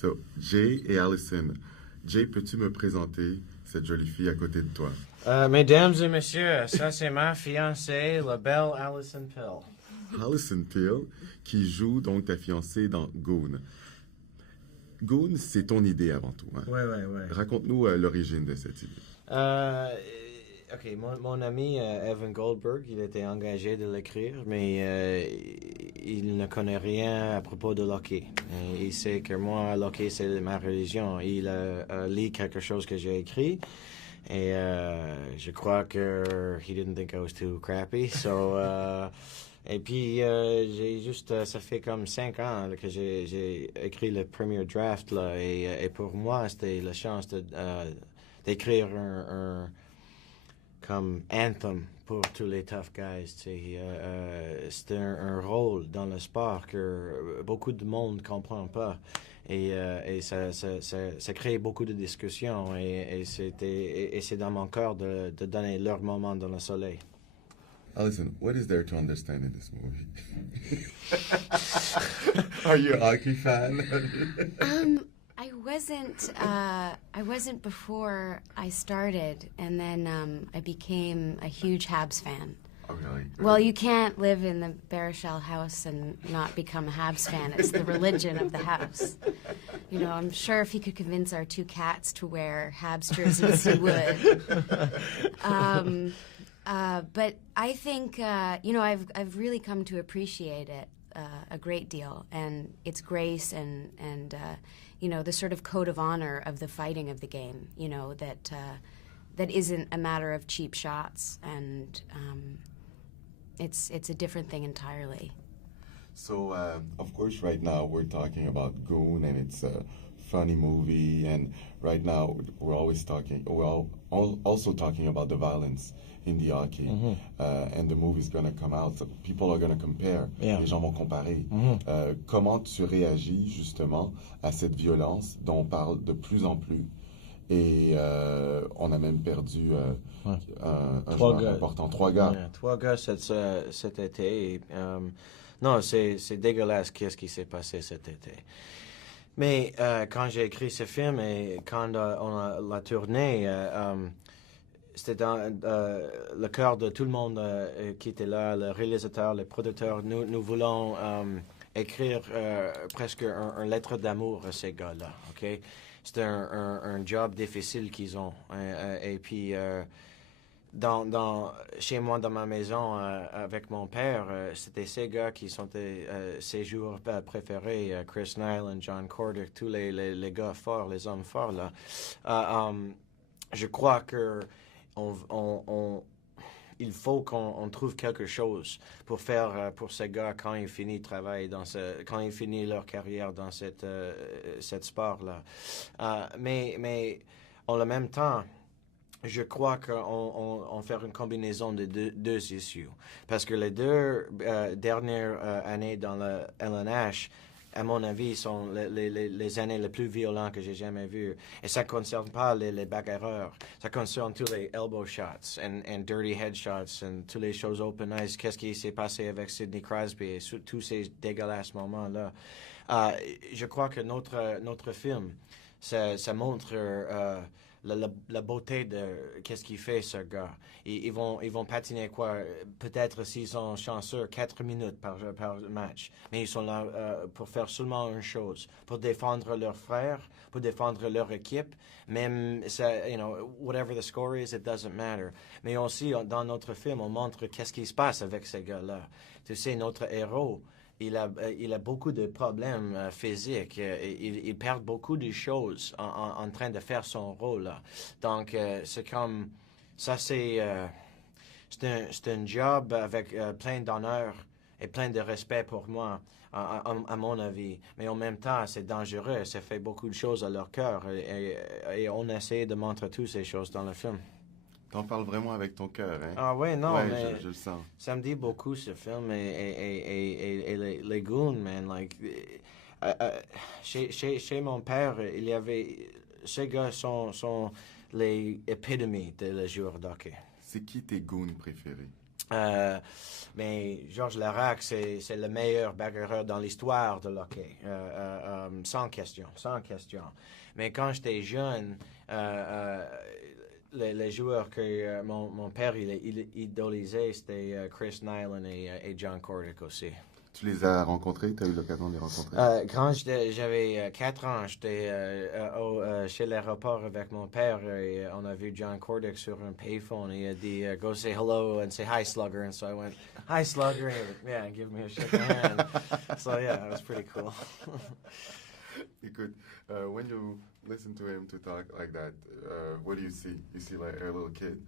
So, Jay et Allison. Jay, peux-tu me présenter cette jolie fille à côté de toi? Mesdames et messieurs, ça c'est ma fiancée, la belle Allison Pill. Allison Pill, qui joue donc ta fiancée dans Goon. Goon, c'est ton idée avant tout. Hein? Ouais. Raconte-nous l'origine de cette idée. Ok, mon ami Evan Goldberg, il était engagé de l'écrire, mais il ne connaît rien à propos de Loki. Et il sait que moi, Loki, c'est ma religion. Il a lu quelque chose que j'ai écrit. Et je crois que he didn't think I was too crappy. So, et puis, j'ai juste, ça fait comme 5 ans que j'ai écrit le premier draft, là, et pour moi, c'était la chance d'écrire un comme anthem pour tous les tough guys. C'est un rôle dans le sport que beaucoup de monde ne comprend pas. Et ça crée beaucoup de discussions. Et c'est dans mon cœur de donner leur moment dans le soleil. Allison, what is there to understand in this movie? Are you a hockey fan? I wasn't before I started, and then I became a huge Habs fan. Oh, really? Well, you can't live in the Baruchel house and not become a Habs fan. It's the religion of the house. You know, I'm sure if he could convince our 2 cats to wear Habs jerseys, he would. But I think, you know, I've really come to appreciate it a great deal, and its grace and you know, the sort of code of honor of the fighting of the game, you know, that isn't a matter of cheap shots, and it's a different thing entirely. So, of course, right now we're talking about Goon, and it's a funny movie, and right now we're also talking about the violence in the hockey, and the movie's gonna come out, so people are gonna compare, les gens vont comparer. Comment tu réagis justement à cette violence dont on parle de plus en plus, et on a même perdu un joueur important, 3 gars. Yeah, 3 gars cet été. Et, non, c'est dégueulasse qu'est-ce qui s'est passé cet été. Mais quand j'ai écrit ce film et quand on l'a tourné, c'était dans le cœur de tout le monde qui était là, le réalisateur, le producteur. Nous voulons écrire presque une lettre d'amour à ces gars-là, OK? C'était un job difficile qu'ils ont. Et puis, chez moi, dans ma maison, avec mon père, c'était ces gars qui sont ses joueurs préférés, Chris Nilan, John Cordick, tous les gars forts, les hommes forts, là. Je crois que il faut qu'on trouve quelque chose pour faire pour ces gars quand ils finissent travail quand ils finissent leur carrière dans cette sport-là. Mais en le même temps, je crois qu'on fait une combinaison de deux issues. Parce que les 2 dernières années dans le LNH, à mon avis, sont les années les plus violentes que j'ai jamais vues. Et ça ne concerne pas les bagarreurs. Ça concerne tous les elbow shots and dirty headshots and toutes les choses open ice. Qu'est-ce qui s'est passé avec Sidney Crosby et tous ces dégueulasses moments-là. Je crois que notre film, ça montre la beauté de qu'est-ce qu'il fait, ce gars. Ils vont patiner quoi? Peut-être s'ils sont chanceux, 4 minutes par match. Mais ils sont là pour faire seulement une chose, pour défendre leurs frères, pour défendre leur équipe. Même, you know, whatever the score is, it doesn't matter. Mais aussi, dans notre film, on montre qu'est-ce qui se passe avec ces gars-là. Tu sais, notre héros, il a beaucoup de problèmes physiques. Il perd beaucoup de choses en train de faire son rôle. Là. Donc, c'est comme... Ça, c'est un job avec plein d'honneur et plein de respect pour moi, à mon avis. Mais en même temps, c'est dangereux. Ça fait beaucoup de choses à leur cœur. Et on essaie de montrer toutes ces choses dans le film. T'en parles vraiment avec ton cœur, hein? Ah ouais, non, ouais, mais je le sens. Ça me dit beaucoup, ce film, et les goons, man, like, chez mon père, il y avait, ces gars sont les épidémies de les joueurs d'hockey. C'est qui tes goons préférés? Mais Georges Larac, c'est le meilleur bagarreur dans l'histoire de l'hockey, sans question, sans question. Mais quand j'étais jeune, les joueurs que mon père il idolisait, c'était Chris Nyland et John Kordic aussi. Tu les as rencontrés? Tu as eu l'occasion de les rencontrer? Quand j'avais 4 ans, j'étais chez l'aéroport avec mon père et on a vu John Kordic sur un payphone. Il a dit, go say hello and say hi, Slugger. And so I went, hi, Slugger. And yeah, give me a shake of hand. So yeah, it was pretty cool. Écoute, when you listen to him to talk like that, what do you see? You see like a little kid?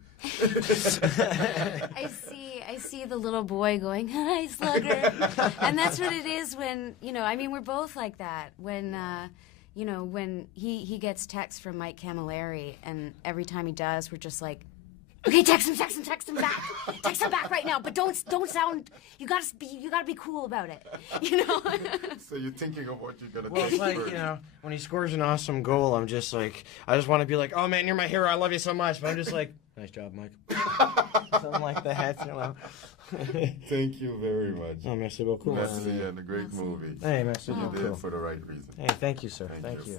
I see the little boy going, hi, Slugger. And that's what it is when, I mean, we're both like that. When, when he gets texts from Mike Camilleri, and every time he does, we're just like, okay, text him back. Text him back right now, but don't sound, you gotta be cool about it, So you're thinking of what you're gonna Well, it's like, when he scores an awesome goal, I'm just like, I just want to be like, oh man, you're my hero, I love you so much. But I'm just like, nice job, Mike. Something like that, Thank you very much. Oh, merci beaucoup. Merci, and a great movie. Hey, merci You beaucoup. did it for the right reason. Hey, thank you, sir. Thank you.